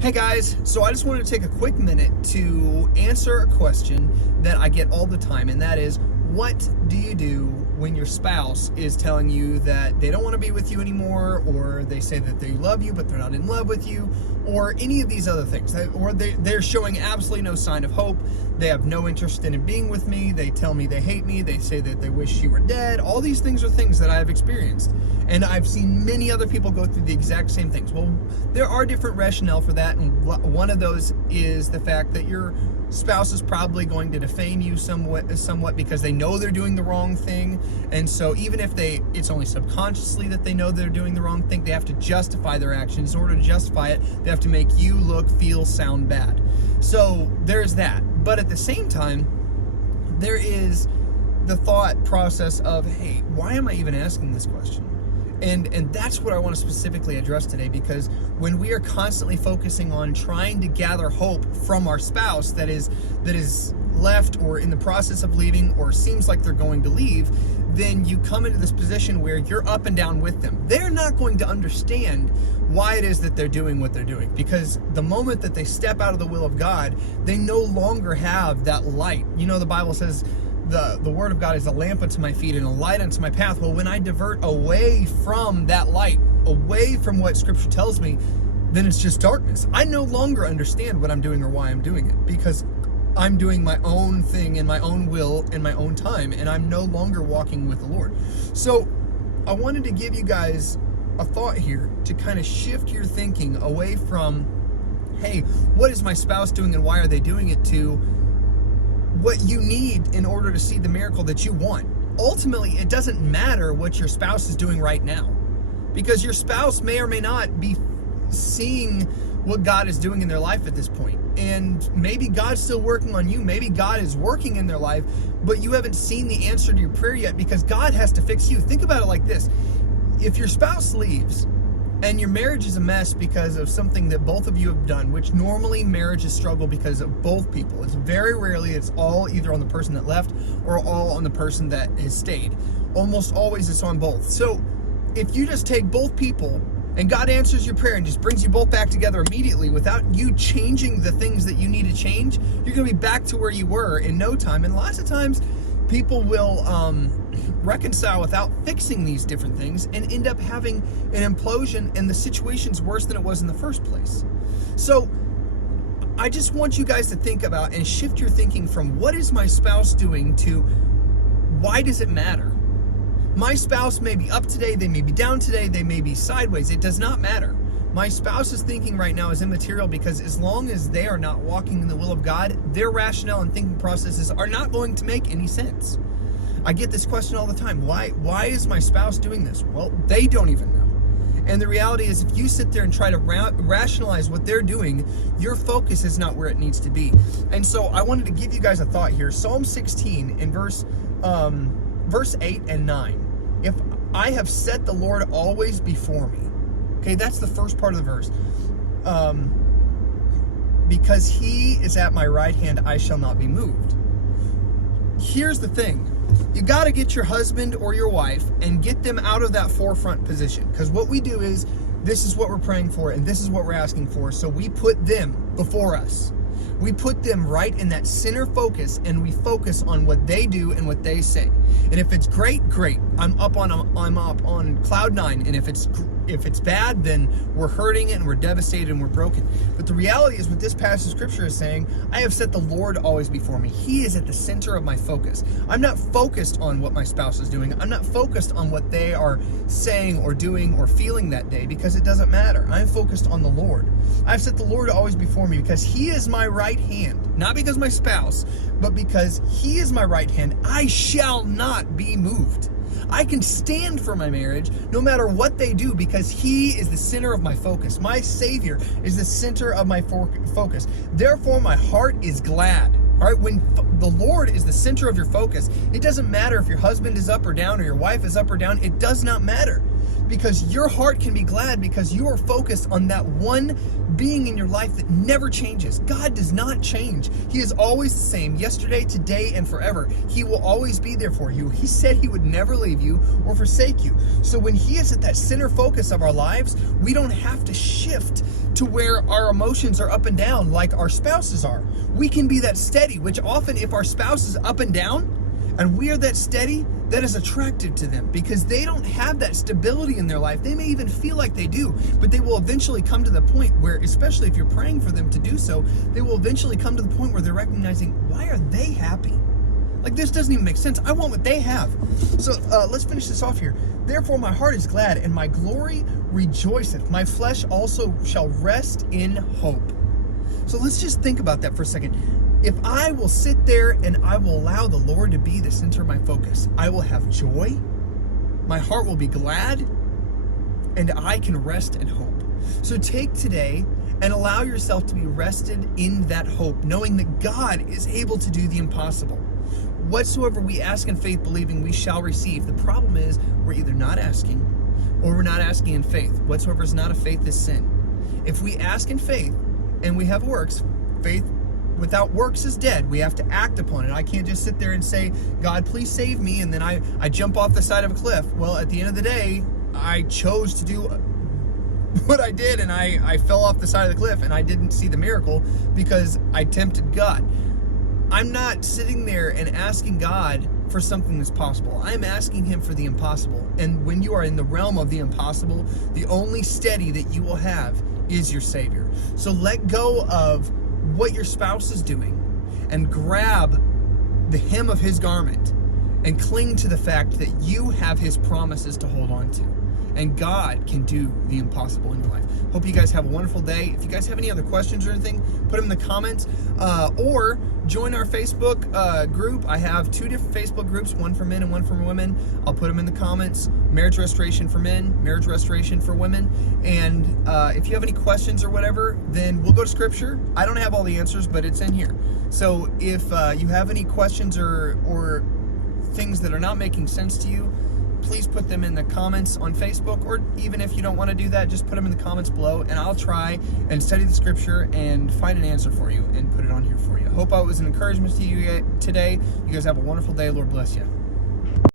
Hey guys, so I just wanted to take a quick minute to answer a question that I get all the time, and that is, what do you do when your spouse is telling you that they don't want to be with you anymore, or they say that they love you but they're not in love with you, or any of these other things, or they're showing absolutely no sign of hope, they have no interest in being with me, they tell me they hate me, they say that they wish you were dead. All these things are things that I've experienced, and I've seen many other people go through the exact same things. Well, there are different rationale for that, and one of those is the fact that your spouse is probably going to defame you somewhat because they know they're doing the wrong thing, and so even if it's only subconsciously that they know they're doing the wrong thing, they have to justify their actions. In order to justify it, they have to make you look, feel, sound bad. So there's that. But at the same time, there is the thought process of, hey, why am I even asking this question? And that's what I want to specifically address today, because when we are constantly focusing on trying to gather hope from our spouse that is left or in the process of leaving or seems like they're going to leave, then you come into this position where you're up and down with them. They're not going to understand why it is that they're doing what they're doing, because the moment that they step out of the will of God, they no longer have that light. You know, the Bible says, the word of God is a lamp unto my feet and a light unto my path. Well, when I divert away from that light, away from what Scripture tells me, then it's just darkness. I no longer understand what I'm doing or why I'm doing it, because I'm doing my own thing in my own will in my own time, and I'm no longer walking with the Lord. So I wanted to give you guys a thought here to kind of shift your thinking away from, hey, what is my spouse doing and why are they doing it, to what you need in order to see the miracle that you want. Ultimately, it doesn't matter what your spouse is doing right now, because your spouse may or may not be seeing what God is doing in their life at this point. And maybe God's still working on you. Maybe God is working in their life, but you haven't seen the answer to your prayer yet, because God has to fix you. Think about it like this. If your spouse leaves and your marriage is a mess because of something that both of you have done, which normally marriages struggle because of both people. It's very rarely it's all either on the person that left or all on the person that has stayed. Almost always it's on both. So if you just take both people and God answers your prayer and just brings you both back together immediately without you changing the things that you need to change, you're going to be back to where you were in no time. And lots of times people will reconcile without fixing these different things and end up having an implosion, and the situation's worse than it was in the first place. So I just want you guys to think about and shift your thinking from what is my spouse doing to why does it matter? My spouse may be up today, they may be down today, they may be sideways. It does not matter. My spouse's thinking right now is immaterial, because as long as they are not walking in the will of God, their rationale and thinking processes are not going to make any sense. I get this question all the time. Why is my spouse doing this? Well, they don't even know. And the reality is, if you sit there and try to rationalize what they're doing, your focus is not where it needs to be. And so I wanted to give you guys a thought here. Psalm 16 in verse 8 and 9. If I have set the Lord always before me. Okay, that's the first part of the verse. Because he is at my right hand, I shall not be moved. Here's the thing. You got to get your husband or your wife and get them out of that forefront position. Because what we do is, this is what we're praying for and this is what we're asking for. So we put them before us. We put them right in that center focus, and we focus on what they do and what they say. And if it's great, great. I'm up on cloud nine. And if it's bad, then we're hurting and we're devastated and we're broken. But the reality is, what this passage of Scripture is saying, I have set the Lord always before me. He is at the center of my focus. I'm not focused on what my spouse is doing. I'm not focused on what they are saying or doing or feeling that day, because it doesn't matter. I'm focused on the Lord. I've set the Lord always before me, because he is my right hand. Not because my spouse, but because he is my right hand. I shall not be moved. I can stand for my marriage no matter what they do, because he is the center of my focus. My Savior is the center of my focus. Therefore, my heart is glad. All right, when the Lord is the center of your focus, it doesn't matter if your husband is up or down or your wife is up or down. It does not matter, because your heart can be glad because you are focused on that one being in your life that never changes. God does not change. He is always the same, yesterday, today, and forever. He will always be there for you. He said he would never leave you or forsake you. So when he is at that center focus of our lives, we don't have to shift to where our emotions are up and down like our spouses are. We can be that steady, which often if our spouse is up and down and we are that steady, that is attractive to them because they don't have that stability in their life. They may even feel like they do, but they will eventually come to the point where, especially if you're praying for them to do so, they will eventually come to the point where they're recognizing, why are they happy? Like, this doesn't even make sense. I want what they have. So let's finish this off here. Therefore my heart is glad and my glory rejoiceth. My flesh also shall rest in hope. So let's just think about that for a second. If I will sit there and I will allow the Lord to be the center of my focus, I will have joy, my heart will be glad, and I can rest in hope. So take today and allow yourself to be rested in that hope, knowing that God is able to do the impossible. Whatsoever we ask in faith, believing, we shall receive. The problem is we're either not asking or we're not asking in faith. Whatsoever is not of faith is sin. If we ask in faith and we have works, faith without works is dead. We have to act upon it. I can't just sit there and say, God, please save me, and then I jump off the side of a cliff. Well, at the end of the day, I chose to do what I did, and I fell off the side of the cliff, and I didn't see the miracle because I tempted God. I'm not sitting there and asking God for something that's possible. I'm asking Him for the impossible. And when you are in the realm of the impossible, the only steady that you will have is your Savior. So let go of what your spouse is doing and grab the hem of His garment and cling to the fact that you have His promises to hold on to. And God can do the impossible in your life. Hope you guys have a wonderful day. If you guys have any other questions or anything, put them in the comments, or join our Facebook group. I have 2 different Facebook groups, one for men and one for women. I'll put them in the comments. Marriage restoration for men, marriage restoration for women. And if you have any questions or whatever, then we'll go to scripture. I don't have all the answers, but it's in here. So if you have any questions or things that are not making sense to you, please put them in the comments on Facebook, or even if you don't want to do that, just put them in the comments below, and I'll try and study the scripture and find an answer for you and put it on here for you. Hope I was an encouragement to you today. You guys have a wonderful day. Lord bless you.